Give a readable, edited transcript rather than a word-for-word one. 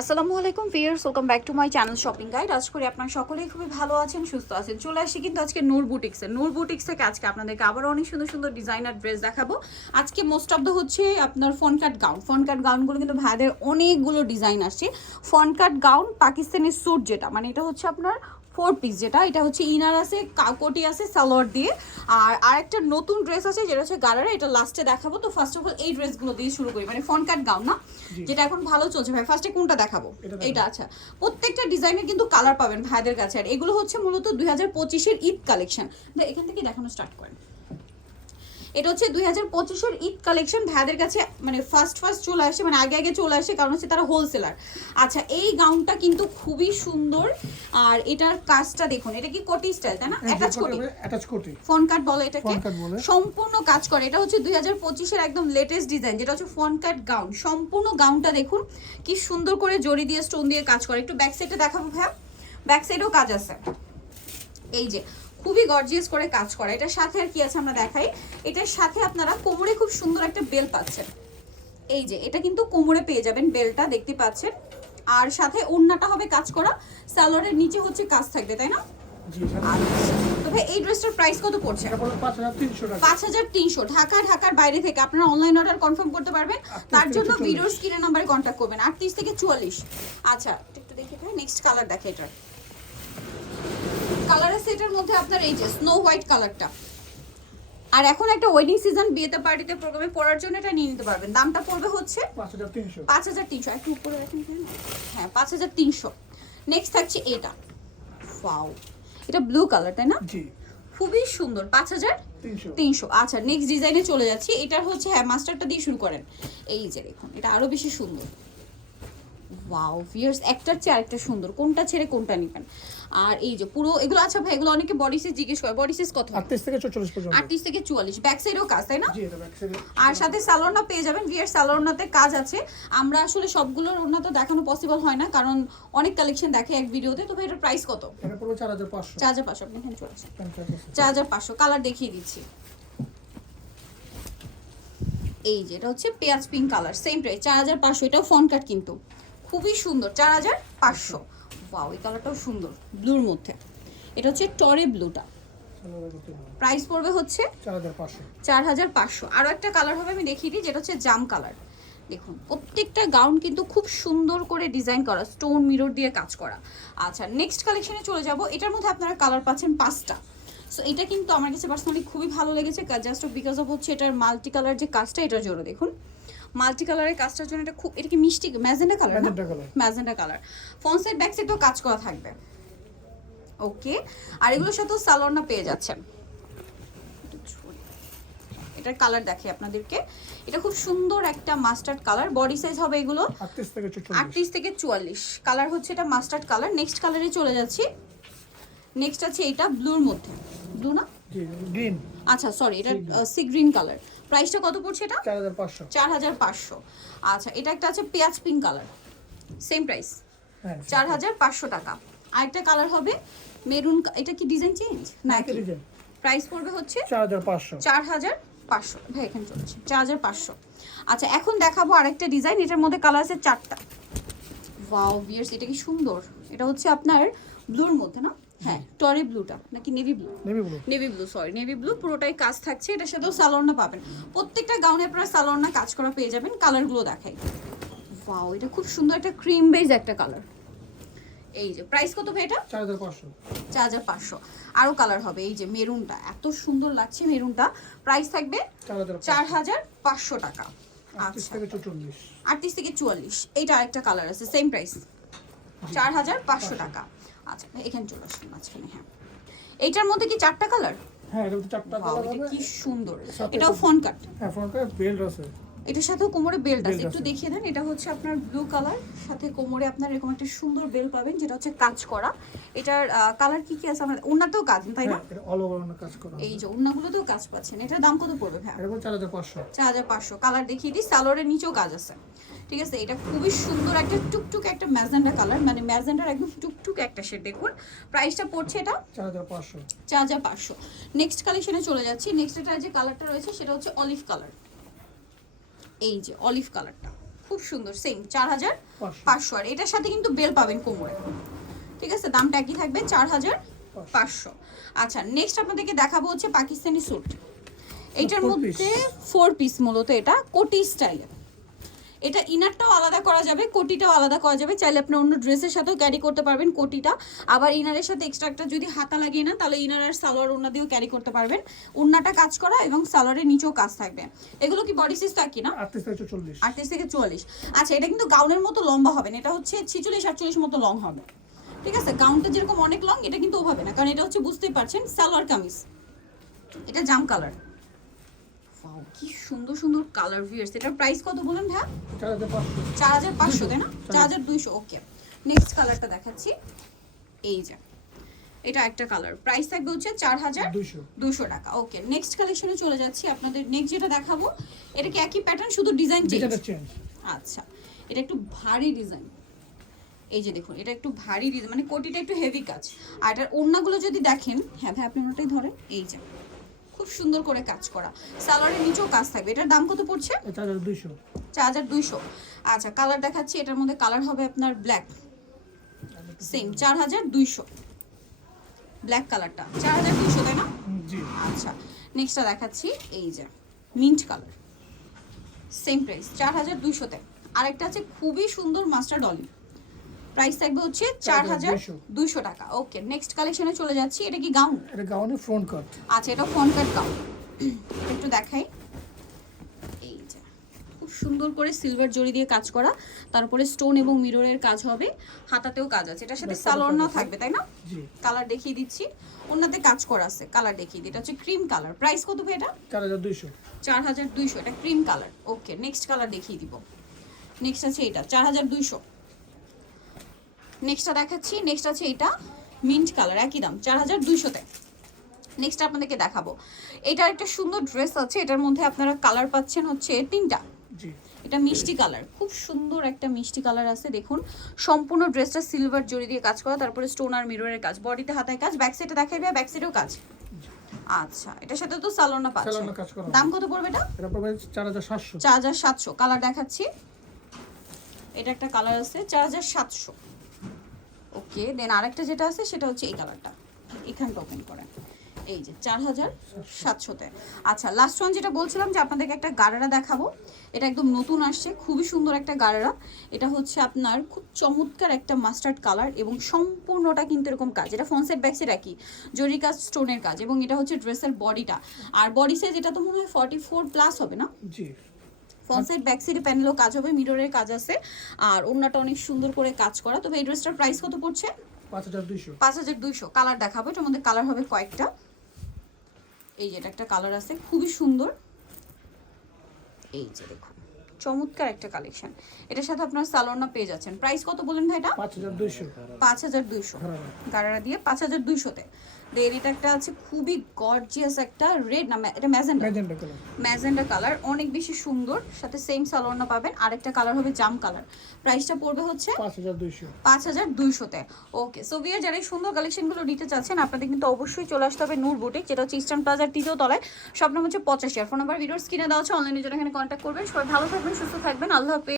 আসসালামু আলাইকুম viewers, welcome back to my channel shopping guide. আশা করি আপনারা সকলেই খুবই ভালো আছেন, সুস্থ আছেন। চলে আসি কিন্তু আজকে নূর বুটিক্স থেকে আজকে আপনাদেরকে আবার অনেক সুন্দর সুন্দর ডিজাইনার ড্রেস দেখাবো। আজকে মোস্ট অফ দ্য হচ্ছে আপনার ফন কাট গাউনগুলো কিন্তু ভাইদের অনেকগুলো ডিজাইন আসছে। ফন কাট গাউন পাকিস্তানি স্যুট, যেটা মানে এটা হচ্ছে আপনার 4 পিস, যেটা এটা হচ্ছে ইনার আছে, কোটি আছে সালোয়ার দিয়ে। আর আরেকটা নতুন ড্রেস আছে যেটা হচ্ছে গারারা, এটা লাস্টে দেখাবো। তো ফার্স্ট অফ অল এই ড্রেসগুলো দিয়ে শুরু করি, মানে ফন কাট গাউন না, যেটা এখন ভালো চলছে। ভাই ফার্স্টে কোনটা দেখাবো? এটা। আচ্ছা, প্রত্যেকটা ডিজাইনের কিন্তু কালার পাবেন ভাইদের কাছে। আর এগুলো হচ্ছে মূলত 2025-এর ঈদ কালেকশন। এখান থেকে দেখানো স্টার্ট করেন। এটা হচ্ছে 2025-এর ঈদ কালেকশন ভাইদের কাছে, মানে ফার্স্ট চলে আসে, মানে আগে চলে আসে, কারণ হচ্ছে তারা হোলসেলার। আচ্ছা, এই গাউনটা কিন্তু খুবই সুন্দর। আর এটার কাজটা দেখুন, এটা কি কোটি স্টাইল, তাই না? অ্যাটাচ কোটি ফন কাট বলে এটাকে, সম্পূর্ণ কাজ করে। এটা হচ্ছে 2025-এর একদম লেটেস্ট ডিজাইন, যেটা হচ্ছে ফন কাট গাউন। সম্পূর্ণ গাউনটা দেখুন কি সুন্দর করে জড়ি দিয়ে স্টোন দিয়ে কাজ করে। একটু ব্যাক সাইডে দেখাবো ভাইয়া, ব্যাক সাইডেও কাজ আছে। এই যে খুবই গর্জিয়াস করে কাজ করা। এটার সাথে আর কি আছে আমরা দেখাই। এটার সাথে আপনারা কোমরে খুব সুন্দর একটা বেল পাচ্ছেন। এই যে এটা কিন্তু কোমরে পেয়ে যাবেন বেলটা, দেখতে পাচ্ছেন। আর সাথে ওড়নাটা হবে কাজ করা, সালোয়ারের নিচে হচ্ছে কাজ থাকবে, তাই না? জি। তো ভাই এই ড্রেসটার প্রাইস কত পড়ছে? 5300 টাকা। 5300 ঢাকার বাইরে থেকে আপনারা অনলাইন অর্ডার কনফার্ম করতে পারবেন। তার জন্য ভিডিওর স্ক্রিনের নাম্বারে কন্টাক্ট করবেন। 38 থেকে 44। আচ্ছা, একটু দেখি ভাই, নেক্সট কালার দেখে। এটা কালার আছে এটার মধ্যে আপনার এই যে স্নো হোয়াইট কালারটা। আর এখন একটা ওয়েডিং সিজন, বিয়েতে পার্টিতে প্রোগ্রামে পরার জন্য এটা নিয়ে নিতে পারবেন। দামটা পড়বে হচ্ছে 5300। একটু উপরে রাখেন। হ্যাঁ, 5300। নেক্সট থাকছে এটা। ওয়াও, এটা ব্লু কালার, তাই না? জি, খুবই সুন্দর। 5300। আচ্ছা, নেক্সট ডিজাইনে চলে যাচ্ছি। এটার হচ্ছে হ্যাঁ মাস্টারটা দিয়ে শুরু করেন। এই যে দেখুন, এটা আরো বেশি সুন্দর। ওয়াও ভিউয়ার্স, একটার চেয়ে আরেকটা সুন্দর, কোনটা ছেড়ে কোনটা নেবেন। আর এই যে পুরো এগুলো, আচ্ছা ভাই এগুলো অনেকে বডি সাইজ জিজ্ঞেস করে, বডি সাইজ কত? 38 থেকে 44 পর্যন্ত। 38 থেকে 44, ব্যাক সাইডেও কাজ, তাই না? জি, এটা ব্যাক সাইডে। আর সাথে সালোয়ারটা পেয়ে যাবেন। ভিউয়ার্স, সালোয়ারটাতে কাজ আছে। আমরা আসলে সবগুলোর ওড়না তো দেখানো পসিবল হয় না, কারণ অনেক কালেকশন দেখে এক ভিডিওতে। তো ভাই এটার প্রাইস কত? এটা পুরো 4500। 4500। আপনি এখানে চলে আসেন। 4500 কালার দেখিয়ে দিচ্ছি। এই যে এটা হচ্ছে পেঁয়াজ পিঙ্ক কালার, সেম প্রাইস 4500। এটাও ফন কাট কিন্তু খুবই সুন্দর, 4500। ওয়াও, এই কালারটাও সুন্দর ব্লুর মধ্যে। এটা হচ্ছে টরে ব্লুটা, প্রাইস পড়বে হচ্ছে 4500। আরও একটা কালার হবে, আমি দেখিয়ে দিই, যেটা হচ্ছে জাম কালার। দেখুন প্রত্যেকটা গাউন কিন্তু খুব সুন্দর করে ডিজাইন করা, স্টোন মিরর দিয়ে কাজ করা। আচ্ছা, নেক্সট কালেকশনে চলে যাব। এটার মধ্যে আপনারা কালার পাচ্ছেন 5টা। সো এটা কিন্তু আমার কাছে পার্সোনালি খুবই ভালো লেগেছে, জাস্ট বিকজ অফ হচ্ছে এটার মাল্টি কালার যে কাজটা, এটার জন্য দেখুন মাল্টি কালারের কাজটার জন্য এটা খুব, এটা কি মিষ্টি magenta colour? Magenta colour. Front side back সাইডও কাজ করা থাকবে। ওকে, আর এগুলোর সাথেও সালোয়ারটা পেয়ে যাচ্ছেন। এটার কালার দেখি আপনাদেরকে, এটা খুব সুন্দর একটা মাস্টার্ড কালার। বডি সাইজ হবে এগুলো 38 থেকে 44। কালার হচ্ছে এটা মাস্টার্ড কালার। নেক্সট কালারে চলে যাচ্ছি। নেক্সট আছে এটা ব্লুর মধ্যে, ব্লু না গ্রিন, আচ্ছা সরি, এটা সি গ্রিন কালার। প্রাইসটা কত পড়ছে এটা? 4500। আচ্ছা, এটা একটা আছে পেঁয়াজ পিঙ্ক কালার, সেম প্রাইস 4500 টাকা। আরেকটা কালার হবে মেরুন, এটা কি ডিজাইন চেঞ্জ না? প্রাইস পড়বে হচ্ছে 4500। ভাই এখানে চলছে 4500। আচ্ছা, এখন দেখাবো আরেকটা ডিজাইন। এটার মধ্যে কালার আছে 4টা। ওয়াও ভিউয়ার্স, এটা কি সুন্দর। এটা হচ্ছে আপনার ব্লুর মধ্যে না? হ্যাঁ, টরে ব্লুটা নাকি নেভি ব্লু? নেভি ব্লু পুরোটাই কাজ থাকছে। এটার সাথেও সালোয়ারটা পাবেন। প্রত্যেকটা গাউনে আপনারা সালোয়ারটা কাজ করা পেয়ে যাবেন। কালারগুলো দেখাই। ওয়াও, এটা খুব সুন্দর একটা ক্রিম বেজ একটা কালার। এই যে প্রাইস কত ভাই এটা? 4500। আরো কালার হবে, এই যে মেরুনটা এত সুন্দর লাগছে মেরুনটা। প্রাইস থাকবে 4500 টাকা। 38 থেকে 44। এইটা আরেকটা কালার আছে, সেম প্রাইস 4500 টাকা। আচ্ছা, এখানে চলে আসুন মাঝখানে। হ্যাঁ, এইটার মধ্যে কি 4টা কালার? হ্যাঁ, এটার মধ্যে 4টা কালার হবে। কি সুন্দর। এটাও ফন কাট। হ্যাঁ, ফন কাট বেল্ট আছে। এটার সাথেও কোমরে বেল্ট আছে, একটু দেখিয়ে দেন। এটা হচ্ছে আপনার ব্লু কালার, সাথে কোমরে আপনার এরকম একটা সুন্দর বেল্ট পাবেন, যেটা হচ্ছে কাজ করা। এটার কালার কি আছে? আমরা ওন্নাতেও কাজ, তাই না? এটা অল ওভার ওন্না কাজ করা। এই যে ওন্নাগুলোতেও কাজ পাচ্ছেন। এটার দাম কত পড়বে ভাই? এটা 4500। কালার দেখিয়ে দিই, সালোয়ারের নিচেও কাজ আছে। ঠিক আছে, এটা খুবই সুন্দর একটা টুকটুক একটা ম্যাজেন্ডা কালার, মানে ম্যাজেন্ডার একদম টুকটুক একটা শেড। দেখুন প্রাইসটা পড়ছে এটা 4500। নেক্সট কালেকশনে চলে যাচ্ছি। নেক্সট এটা যে কালারটা রয়েছে সেটা হচ্ছে অলিভ কালার। এই যে অলিভ কালারটা খুব সুন্দর সেম 4500। আর এটার সাথে কিন্তু বেল পাবেন কোমরে, ঠিক আছে, দামটা একই থাকবে 4500। আচ্ছা নেক্সট আপনাদেরকে দেখাবো হচ্ছে পাকিস্তানি স্যুট। এইটার মধ্যে 4 পিস মূলত, এটা কোটি স্টাইলে। এটা ইনারটাও আলাদা করা যাবে, কোটিটাও আলাদা করা যাবে, চাইলে আপনি অন্য ড্রেসের সাথেও ক্যারি করতে পারবেন কোটিটা। আবার ইনারের সাথে এক্সট্রা একটা যদি হাতা লাগিয়ে না, তাহলে ইনার আর সালোয়ার ওড়না দিয়েও ক্যারি করতে পারবেন। ওড়নাটা কাজ করা এবং সালোয়ারের নিচেও কাজ থাকবে। এগুলো কি বডি সাইজ কি না? 38 থেকে 44। আচ্ছা এটা কিন্তু গাউনের মতো লম্বা হবে না, এটা হচ্ছে 46-48 মতো লং হবে, ঠিক আছে। গাউনটা যেরকম অনেক লং, এটা কিন্তু ওভাবে না, কারণ এটা হচ্ছে বুঝতেই পারছেন সালোয়ার কামিজ। এটা জাম কালার, ওয়াও কি সুন্দর সুন্দর কালার ভিউয়ার্স। এটার প্রাইস কত বলেন ভাই? 4500 তাই না? 4200। ওকে নেক্সট কালারটা দেখাচ্ছি, এই যে এটা একটা কালার, প্রাইস থাকবে হচ্ছে 4200 টাকা। ওকে নেক্সট কালেকশনে চলে যাচ্ছি। আপনাদের নেক্সট যেটা দেখাবো, এটা কি একই প্যাটার্ন, শুধু ডিজাইন চেঞ্জ? আচ্ছা এটা একটু ভারী ডিজাইন, এই যে দেখুন এটা একটু ভারী ডিজাইন, মানে কোটিটা একটু হেভি কাজ। আর এটার ওড়নাগুলো যদি দেখেন, হ্যাঁ ভাই আপনি ওটাই ধরেন, এই যে খুব সুন্দর করে কাজ করা, সালোয়ারের নিচেও কাজ থাকবে। এটার দাম কত পড়ছে? 4200। আচ্ছা কালার দেখাচ্ছি, এটার মধ্যে কালার হবে আপনার ব্ল্যাক, সেম 4200। ব্ল্যাক কালারটা 4200 তাই না? জি। আচ্ছা নেক্সটটা দেখাচ্ছি, এই যে মিন্ট কালার, সেম প্রাইস 4200 তে। আরেকটা আছে খুবই সুন্দর মাস্টার্ড অলিভ, প্রাইস থাকবে হচ্ছে 4200 টাকা। ওকে নেক্সট কালেকশনে চলে যাচ্ছি। এটা কি গাউন? এটা গাউনের ফ্রন্ট কাট। আচ্ছা এটা ফ্রন্ট কাট গাউন, একটু দেখাই, এই যে খুব সুন্দর করে সিলভার জড়ি দিয়ে কাজ করা, তারপরে স্টোন এবং মিররের কাজ হবে, হাতাতেও কাজ আছে। এটার সাথে সালোয়ার না থাকবে তাই না? জি। কালার দেখিয়ে দিচ্ছি, ওনাতে কাজ করা আছে, কালার দেখিয়ে দিই। এটা হচ্ছে ক্রিম কালার, প্রাইস কত ভাই এটা? 4200। এটা cream colour. Okay next colour দেখিয়ে দিব। নেক্সট আছে এটা 4200। নেক্সটটা দেখাচ্ছি, নেক্সট আছে এটা মিন্ট কালার, একই দাম 4200 তে। নেক্সট আপনাদেরকে দেখাবো, এটা একটা সুন্দর ড্রেস আছে, এটার মধ্যে আপনারা কালার পাচ্ছেন হচ্ছে 3টা। জি। এটা মিষ্টি কালার, খুব সুন্দর একটা মিষ্টি কালার আছে। দেখুন সম্পূর্ণ ড্রেসটা সিলভার জড়ি দিয়ে কাজ করা, তারপরে স্টোন আর মিররের কাজ, বডিতে হাতায় কাজ, ব্যাক সাইডে দেখাইবে, ব্যাক সাইডেও কাজ। আচ্ছা এটার সাথে তো সালোয়ার পাচ্ছে। দাম কত পড়বে এটা? এটা পড়বে 4700। 4700। কালার দেখাচ্ছি, এটা একটা কালার আছে 4700। ওকে দেন আরেকটা যেটা আছে সেটা হচ্ছে এই কালারটা, এখানটা ওপেন করেন, এই যে 4700-তে। আচ্ছা লাস্ট ওয়ান যেটা বলছিলাম যে আপনাদেরকে একটা গারারা দেখাবো, এটা একদম নতুন আসছে, খুবই সুন্দর একটা গারারা। এটা হচ্ছে আপনার খুব চমৎকার একটা মাস্টার্ড কালার এবং সম্পূর্ণটা কিন্তু এরকম কাজ, এটা ফ্রন্ট সাইড ব্যাক সাইড একই জরি কাজ, স্টোনের কাজ, এবং এটা হচ্ছে ড্রেসের বডিটা। আর বডি সাইজ এটা তো মনে হয় 44+ হবে না? জি। ফ্রন্ট সাইড ব্যাক সাইডে প্যানেলও কাজ হবে, মিররের কাজ আছে, আর ওড়নাটা অনেক সুন্দর করে কাজ করা। তবে এই ড্রেসটার প্রাইস কত পড়ছে? 5200। কালার দেখাবো, এটার মধ্যে কালার হবে কয়েকটা, এই যে এটা একটা কালার আছে খুবই সুন্দর, এই যে দেখুন চমৎকার একটা কালেকশন। এটার সাথে আপনার সালোয়ারনা পেয়ে যাচ্ছেন। প্রাইস কত বলেন ভাই এটা? 5200। গারারা দিয়ে 5200-তে। দেন এটা একটা আছে খুবই গর্জিয়াস একটা রেড, না এটা ম্যাজেন্ডা কালার, অনেক বেশি সুন্দর, সাথে সেম সালোয়ারনা পাবেন। আরেকটা কালার হবে জাম কালার, প্রাইসটা পড়বে হচ্ছে 5200-তে। ওকে সো ভিউয়ার যারা এই সুন্দর কালেকশনগুলো নিতে চাচ্ছেন, আপনাদের কিন্তু অবশ্যই চলে আসতে হবে নূর বুটিক, যেটা হচ্ছে ইস্টার্ন প্লাজার 3য় তলায়, শপ নাম্বার হচ্ছে 85। আর ফোন নাম্বার ভিডিওর স্ক্রিনে দেওয়া আছে, অনলাইনের জন্য এখানে কন্ট্যাক্ট করবেন। সবাই ভালো থাকবেন, সুস্থ থাকবেন, আল্লাহ হাফেজ।